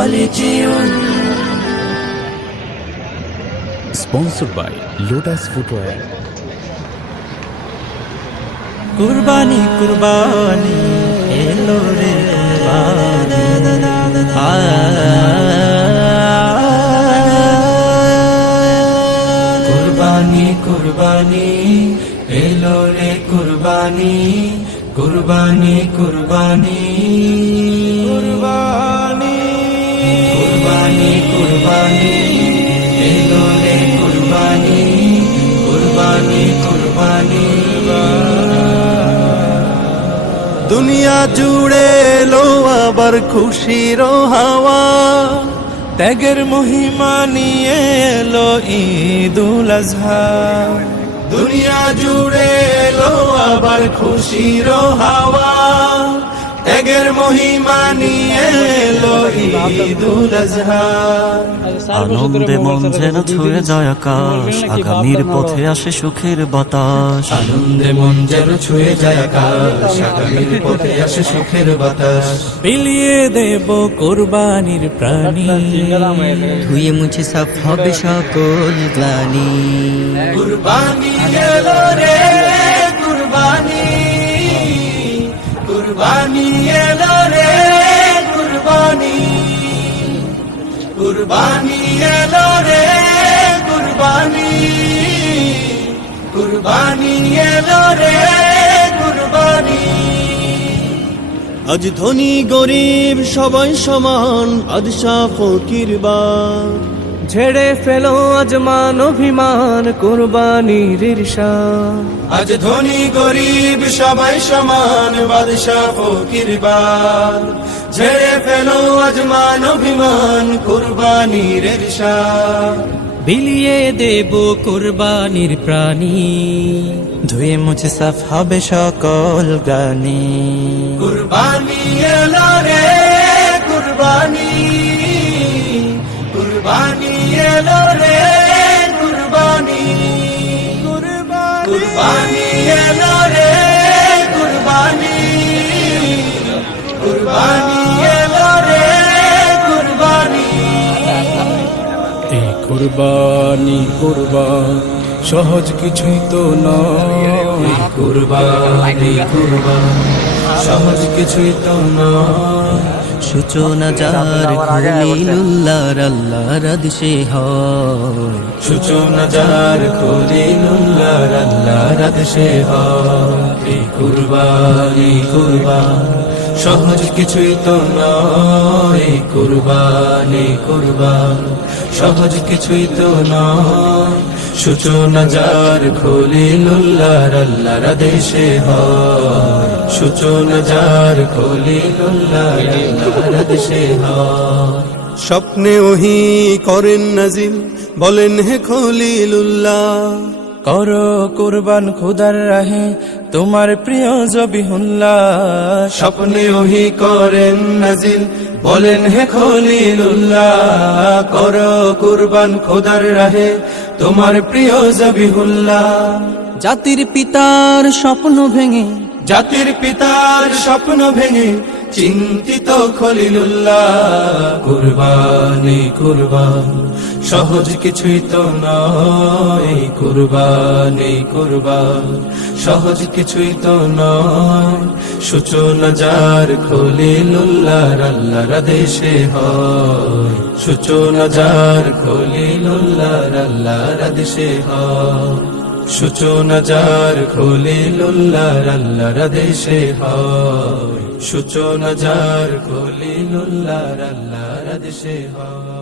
خالدون. Sponsored by Lotus Footwear. কুরবানি কুরবানি এলো রে কুরবানি কুরবানি এলো রে কুরবানি কুরবানি কুরবানি কুরবানি কুরবানি কুরবানি এলো রে কুরবানি কুরবানি কুরবানি দুনিয়া জুড়ে এলো আবার খুশির হাওয়া ত্যাগের মহিমা নিয়ে এলো ঈদুল আজহা দুনিয়া জুড়ে এলো আবার খুশির হাওয়া ত্যাগের মহিমা নিয়ে এলো ঈদুল আজহা আনন্দে মন যেন ছুঁয়ে যায় আকাশ আগামীর পথে আসে সুখের বাতাস আনন্দে মন যেন ছুঁয়ে যায় আকাশ আগামীর পথে আসে সুখের বাতাস বিলিয়ে দেব কুরবানির প্রাণী ধুয়ে মুছে সাফ হবে সকল গ্লানি কুরবানি এলো রে কুরবানি কুরবানি এলো রে কুরবানি কুরবানি এলো রে কুরবানি কুরবানি এলো রে কুরবানি আজ ধনী গরিব সবাই সমান বাদশা ফকির বা ঝেড়ে ফেলো আজ মান অভিমান কুরবানির ঈর্ষাদ আজ ধনী গরিব সবাই সমান বাদশা ফকির বাদ ঝেড়ে ফেলো আজ মান অভিমান কুরবানির ঈর্ষাদ বিলিয়ে দেব কুরবানির প্রাণী ধুয়ে মুছে সাফ হবে সকল গানি কুরবানি এলো রে কুরবানি কুরবানি এলো রে কুরবানি কুরবানি এলো রে কুরবানি কুরবানি এলো রে কুরবানি এই কুরবানি কুরবান সহজ কিছুই তো নয় কুরবানি কুরবান সহজ কিছুই তো নয় সূচনা যার খলিলুল্লাহর আল্লাহর আদেশে হয় সূচনা যার খলিলুল্লাহর আল্লাহর আদেশে হয় কুরবানি কুরবান সহজ কিছুই তো নয় কুরবানি কুরবান সহজ কিছুই তো নয় সূচনা যার খলিলুল্লাহর আল্লাহর আদেশে হয় সূচনা যার খলিলুল্লাহর আল্লাহর আদেশে হয় স্বপ্নে ওহি করেন নাজিল বলেন হে খলিলুল্লাহ করো কুরবান খুদার রাহে তোমার প্রিয় জবিহুল্লাহ স্বপ্নে ওহি করেন নাজিল বলেন হে খলিলুল্লাহ করো কুরবান খুদার রাহে তোমার প্রিয় জবিহুল্লাহ জাতির পিতার স্বপ্ন ভেঙে জাতির পিতার স্বপ্ন ভেঙে চিন্তিত খলিলুল্লাহ কুরবানি কুরবান সহজ কিছুই তো নয় কুরবানি কুরবান সহজ কিছুই তো নয় সূচনা যার খলিলুল্লাহর আল্লাহর আদেশে হয় সূচনা যার খলিলুল্লাহর আল্লাহর আদেশে হয় সূচনা যার খলিলুল্লাহর আল্লাহর আদেশে হয় সূচনা যার খলিলুল্লাহর আল্লাহর আদেশে হয়